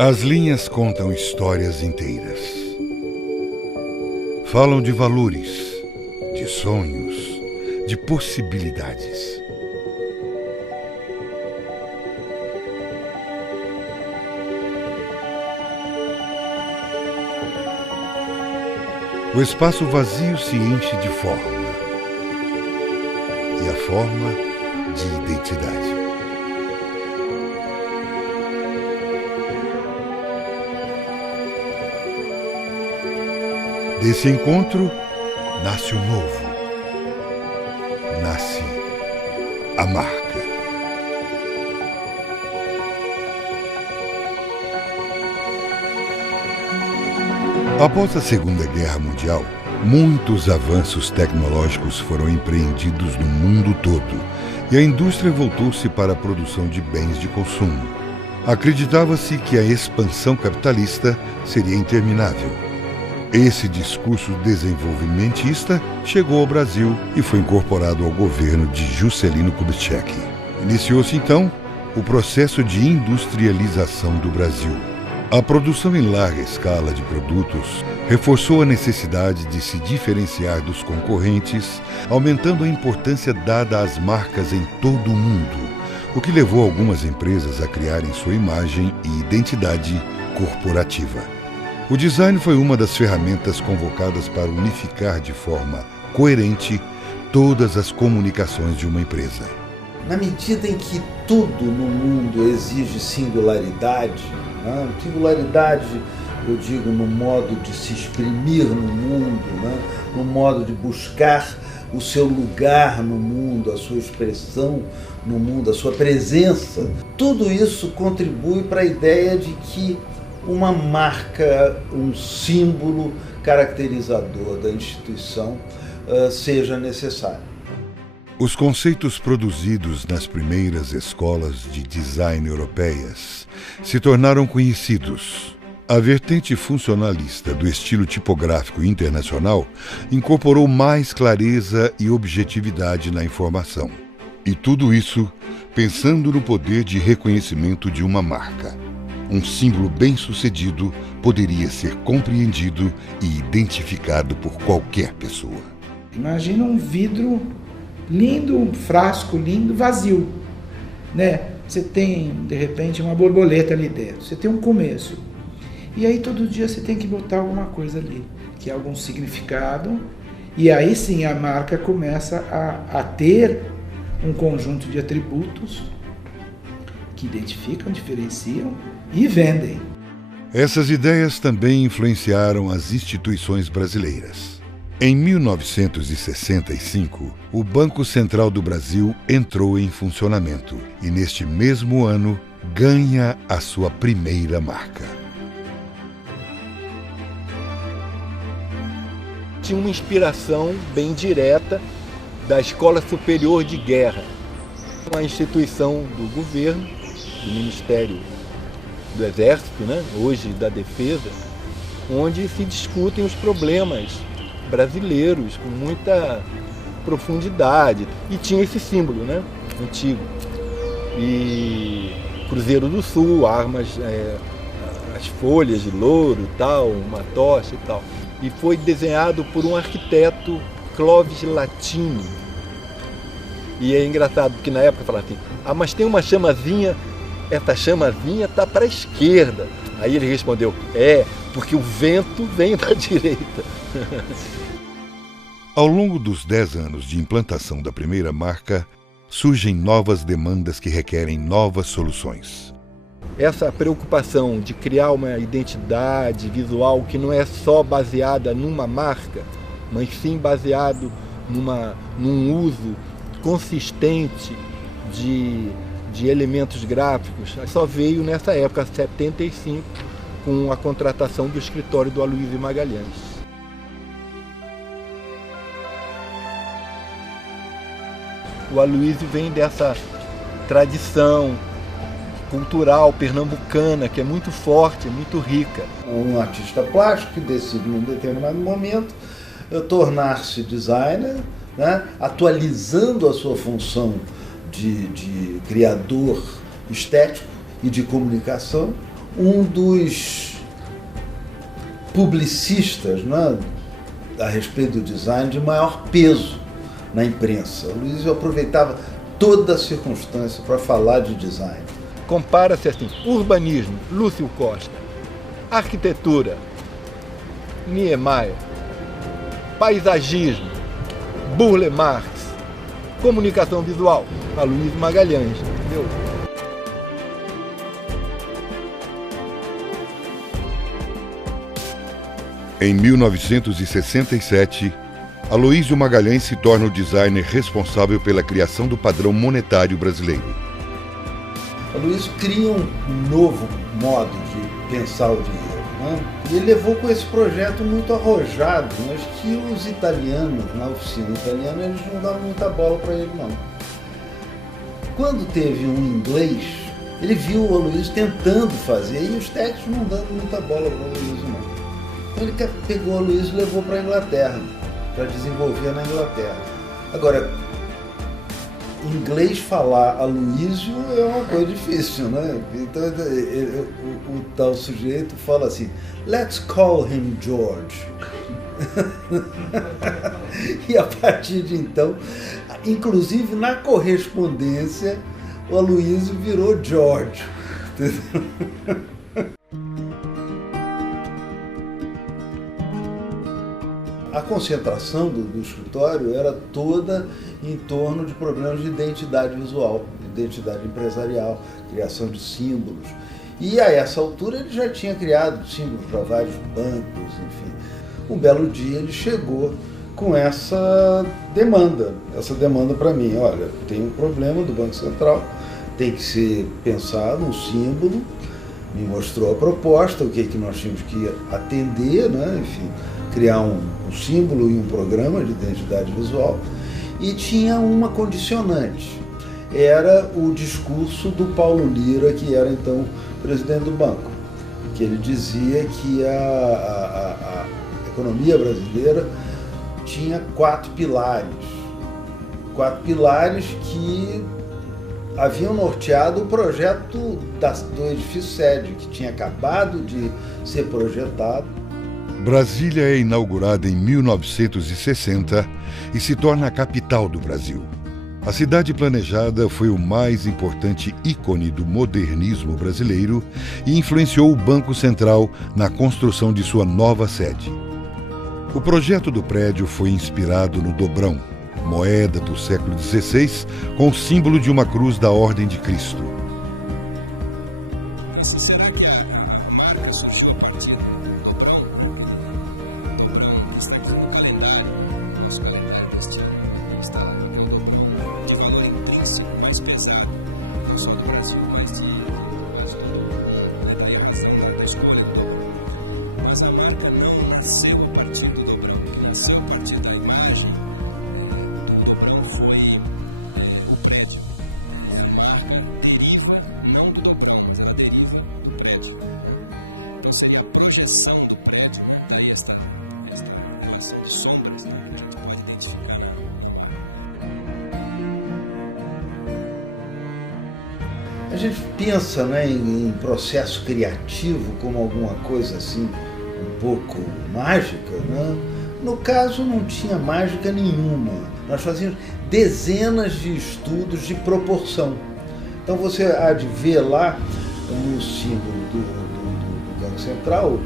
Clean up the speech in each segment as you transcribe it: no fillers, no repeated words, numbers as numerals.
As linhas contam histórias inteiras. Falam de valores, de sonhos, de possibilidades. O espaço vazio se enche de forma, e a forma de identidade. Desse encontro, nasce o novo. Nasce a marca. Após a Segunda Guerra Mundial, muitos avanços tecnológicos foram empreendidos no mundo todo e a indústria voltou-se para a produção de bens de consumo. Acreditava-se que a expansão capitalista seria interminável. Esse discurso desenvolvimentista chegou ao Brasil e foi incorporado ao governo de Juscelino Kubitschek. Iniciou-se, então, o processo de industrialização do Brasil. A produção em larga escala de produtos reforçou a necessidade de se diferenciar dos concorrentes, aumentando a importância dada às marcas em todo o mundo, o que levou algumas empresas a criarem sua imagem e identidade corporativa. O design foi uma das ferramentas convocadas para unificar de forma coerente todas as comunicações de uma empresa. Na medida em que tudo no mundo exige singularidade, né? Singularidade, eu digo, no modo de se exprimir no mundo, né? No modo de buscar o seu lugar no mundo, a sua expressão no mundo, a sua presença, tudo isso contribui para a ideia de que uma marca, um símbolo caracterizador da instituição seja necessário. Os conceitos produzidos nas primeiras escolas de design europeias se tornaram conhecidos. A vertente funcionalista do estilo tipográfico internacional incorporou mais clareza e objetividade na informação. E tudo isso pensando no poder de reconhecimento de uma marca. Um símbolo bem-sucedido poderia ser compreendido e identificado por qualquer pessoa. Imagina um vidro lindo, um frasco lindo, vazio, né? Você tem, de repente, uma borboleta ali dentro, você tem um começo. E aí todo dia você tem que botar alguma coisa ali, que é algum significado, e aí sim a marca começa a ter um conjunto de atributos que identificam, diferenciam e vendem. Essas ideias também influenciaram as instituições brasileiras. Em 1965, o Banco Central do Brasil entrou em funcionamento e, neste mesmo ano, ganha a sua primeira marca. Tinha uma inspiração bem direta da Escola Superior de Guerra, uma instituição do governo, do Ministério do Exército, né? Hoje da Defesa, onde se discutem os problemas brasileiros com muita profundidade. E tinha esse símbolo, né? Antigo. E Cruzeiro do Sul, armas, as folhas de louro, tal, uma tocha e tal. E foi desenhado por um arquiteto, Clovis Latini. E é engraçado, porque na época falava assim, mas tem uma chamazinha, essa chamazinha está para a esquerda. Aí ele respondeu, porque o vento vem da direita. Ao longo dos 10 anos de implantação da primeira marca, surgem novas demandas que requerem novas soluções. Essa preocupação de criar uma identidade visual que não é só baseada numa marca, mas sim baseado num uso consistente de elementos gráficos, só veio nessa época, 75, com a contratação do escritório do Aloysio Magalhães. O Aloysio vem dessa tradição cultural pernambucana, que é muito forte, muito rica. Um artista plástico que decide, num determinado momento, tornar-se designer, né, atualizando a sua função de criador estético e de comunicação, um dos publicistas, né, a respeito do design de maior peso na imprensa. O Aloysio aproveitava toda a circunstância para falar de design. Compara-se assim: urbanismo, Lúcio Costa; arquitetura, Niemeyer; paisagismo, Burle Marx; comunicação visual, Aloysio Magalhães. Entendeu? Em 1967, Aloysio Magalhães se torna o designer responsável pela criação do padrão monetário brasileiro. Aloysio cria um novo modo de pensar o dinheiro, né? E ele levou com esse projeto muito arrojado, mas que os italianos, na oficina italiana, eles não davam muita bola para ele, não. Quando teve um inglês, ele viu o Aloysio tentando fazer e os técnicos não dando muita bola para o Aloysio, não. Então ele pegou o Aloysio e levou para a Inglaterra, para desenvolver na Inglaterra. Agora, em inglês falar Aloysio é uma coisa difícil, né? Então o tal sujeito fala assim: let's call him George. E a partir de então, inclusive na correspondência, o Aloysio virou George. A concentração do escritório era toda em torno de problemas de identidade visual, de identidade empresarial, criação de símbolos. E a essa altura ele já tinha criado símbolos para vários bancos, enfim. Um belo dia ele chegou com essa demanda para mim: olha, tem um problema do Banco Central, tem que ser pensado um símbolo. Me mostrou a proposta, o que nós tínhamos que atender, né? Enfim, criar um símbolo e um programa de identidade visual. E tinha uma condicionante: era o discurso do Paulo Lira, que era então presidente do banco, que ele dizia que a economia brasileira tinha 4 pilares que haviam norteado o projeto do edifício sede, que tinha acabado de ser projetado. Brasília é inaugurada em 1960 e se torna a capital do Brasil. A cidade planejada foi o mais importante ícone do modernismo brasileiro e influenciou o Banco Central na construção de sua nova sede. O projeto do prédio foi inspirado no dobrão, moeda do século XVI, com o símbolo de uma cruz da Ordem de Cristo. Será que a marca surgiu a partir do dobrão? Dobrão que está aqui no calendário, nosso calendário cristiano, está no dobrão de valor intrínseco, mais pesado, não só do Brasil, mas de todo mundo. Daí a razão da escolha do dobrão. Mas a marca não nasceu a partir do dobrão, nasceu a partir da imagem. O dobrão foi o prédio. A marca deriva, não do dobrão, mas ela deriva do prédio. Então seria a projeção do prédio, né? Daí esta relação de sombras, né? Que a gente pode identificar A gente pensa, né, em processo criativo como alguma coisa assim um pouco mágica, né? No caso não tinha mágica nenhuma. Nós fazíamos dezenas de estudos de proporção. Então você há de ver lá no símbolo do Banco Central,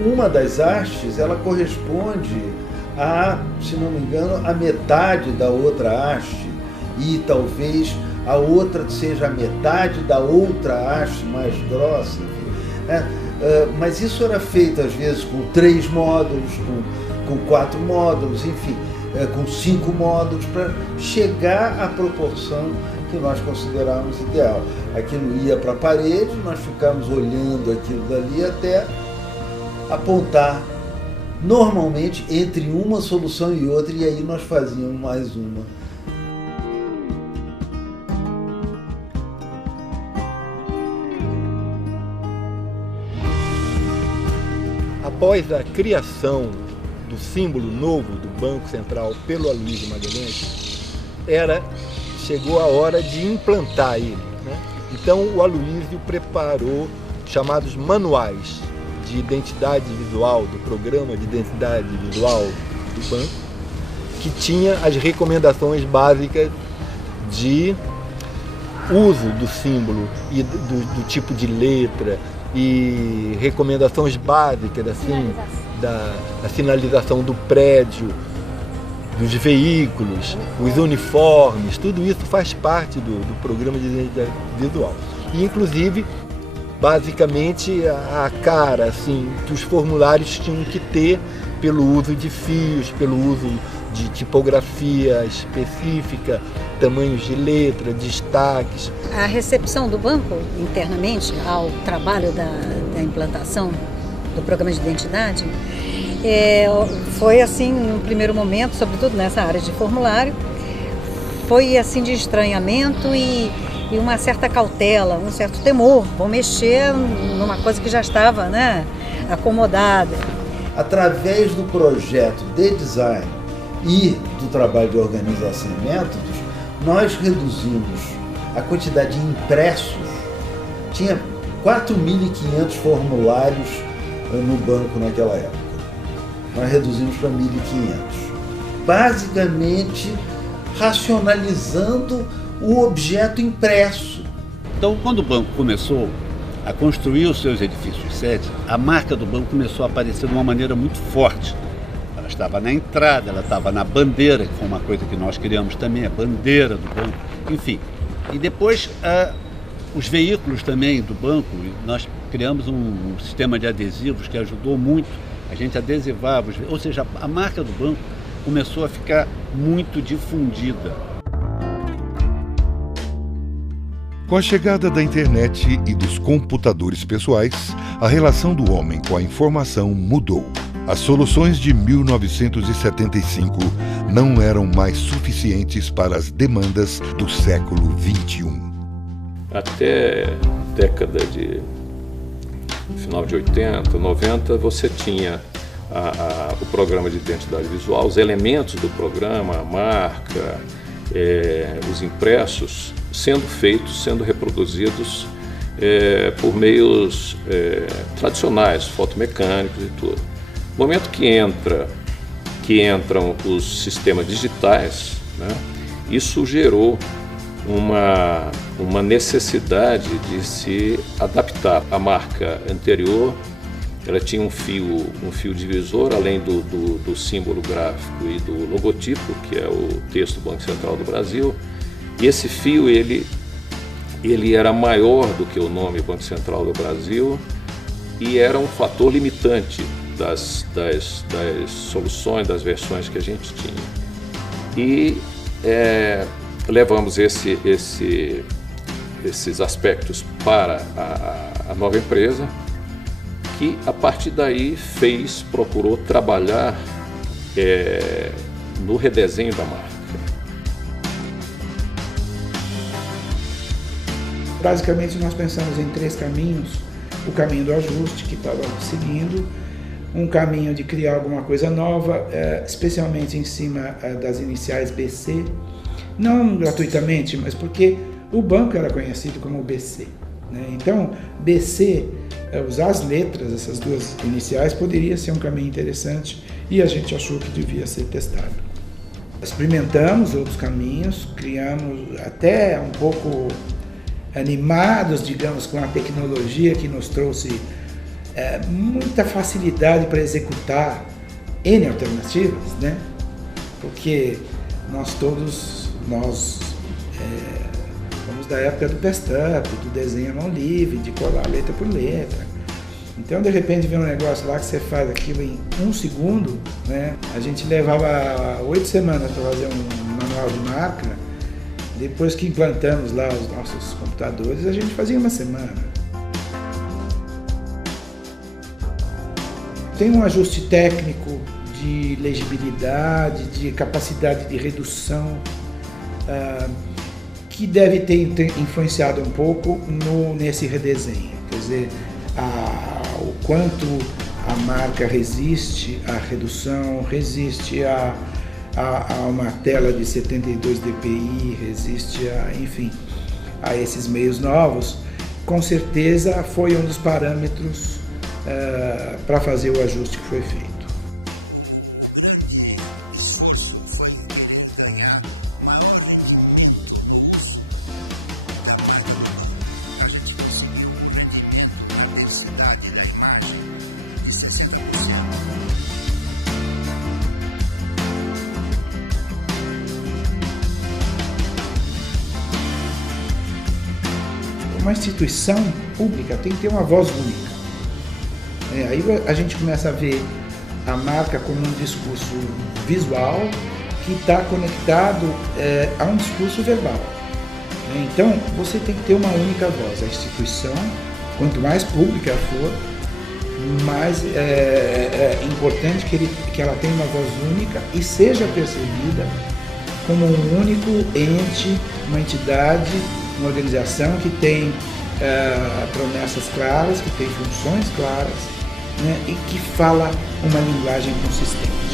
uma das hastes ela corresponde a, se não me engano, a metade da outra haste, e talvez a outra seja a metade da outra haste mais grossa, enfim, né? Mas isso era feito às vezes com 3 módulos, com 4 módulos, enfim, com 5 módulos, para chegar à proporção que nós considerávamos ideal. Aquilo ia para a parede, nós ficávamos olhando aquilo dali até apontar normalmente entre uma solução e outra, e aí nós fazíamos mais uma. Após a criação do símbolo novo do Banco Central pelo Aloysio Magalhães, chegou a hora de implantar ele, né? Então o Aloysio preparou chamados manuais de identidade visual, do programa de identidade visual do banco, que tinha as recomendações básicas de uso do símbolo e do tipo de letra e recomendações básicas assim, da sinalização do prédio, dos veículos, os uniformes, tudo isso faz parte do programa de identidade visual. E, inclusive, basicamente, a cara assim, que os formulários tinham que ter pelo uso de fios, pelo uso de tipografia específica, tamanhos de letra, destaques. A recepção do banco internamente ao trabalho da implantação do programa de identidade foi assim, no primeiro momento, sobretudo nessa área de formulário, foi assim de estranhamento e uma certa cautela, um certo temor. Vão mexer numa coisa que já estava, né, acomodada. Através do projeto de design e do trabalho de organização de métodos, nós reduzimos a quantidade de impressos. Tinha 4.500 formulários no banco naquela época. Nós reduzimos para 1.500. Basicamente, racionalizando o objeto impresso. Então, quando o banco começou a construir os seus edifícios sede, a marca do banco começou a aparecer de uma maneira muito forte. Ela estava na entrada, ela estava na bandeira, que foi uma coisa que nós criamos também, a bandeira do banco, enfim. E depois, os veículos também do banco, nós criamos um sistema de adesivos que ajudou muito. A gente adesivava, ou seja, a marca do banco começou a ficar muito difundida. Com a chegada da internet e dos computadores pessoais, a relação do homem com a informação mudou. As soluções de 1975 não eram mais suficientes para as demandas do século XXI. Até a década de final de 80, 90, você tinha o programa de identidade visual, os elementos do programa, a marca, os impressos, sendo feitos, sendo reproduzidos por meios tradicionais, fotomecânicos e tudo. No momento que entram os sistemas digitais, né, isso gerou uma necessidade de se adaptar. A marca anterior, ela tinha um fio divisor, além do símbolo gráfico e do logotipo, que é o texto do Banco Central do Brasil. E esse fio, ele era maior do que o nome Banco Central do Brasil e era um fator limitante das soluções, das versões que a gente tinha. E levamos esses aspectos para a nova empresa, que a partir daí procurou trabalhar no redesenho da marca. Basicamente nós pensamos em 3 caminhos: o caminho do ajuste, que estava seguindo, um caminho de criar alguma coisa nova, especialmente em cima das iniciais BC, não gratuitamente, mas porque o banco era conhecido como BC, né? Então, BC, usar as letras, essas 2 iniciais, poderia ser um caminho interessante e a gente achou que devia ser testado. Experimentamos outros caminhos, criamos até um pouco animados, digamos, com a tecnologia que nos trouxe muita facilidade para executar N alternativas, né? Porque nós somos da época do Pestap, do desenho à mão livre, de colar letra por letra. Então, de repente, vem um negócio lá que você faz aquilo em 1 segundo, né? A gente levava 8 semanas para fazer um manual de marca. Depois que implantamos lá os nossos computadores, a gente fazia 1 semana. Tem um ajuste técnico de legibilidade, de capacidade de redução, que deve ter influenciado um pouco nesse redesenho. Quer dizer, o quanto a marca resiste à redução, resiste a uma tela de 72 dpi, resiste a esses meios novos, com certeza foi um dos parâmetros para fazer o ajuste que foi feito. O esforço foi em querer ganhar maior rendimento no uso da máquina. A gente conseguiu um rendimento da densidade da imagem de 60%. Uma instituição pública tem que ter uma voz única. Aí a gente começa a ver a marca como um discurso visual que está conectado a um discurso verbal. Então, você tem que ter uma única voz. A instituição, quanto mais pública for, mais é importante que ela tenha uma voz única e seja percebida como um único ente, uma entidade, uma organização que tem promessas claras, que tem funções claras, né, e que fala uma linguagem consistente.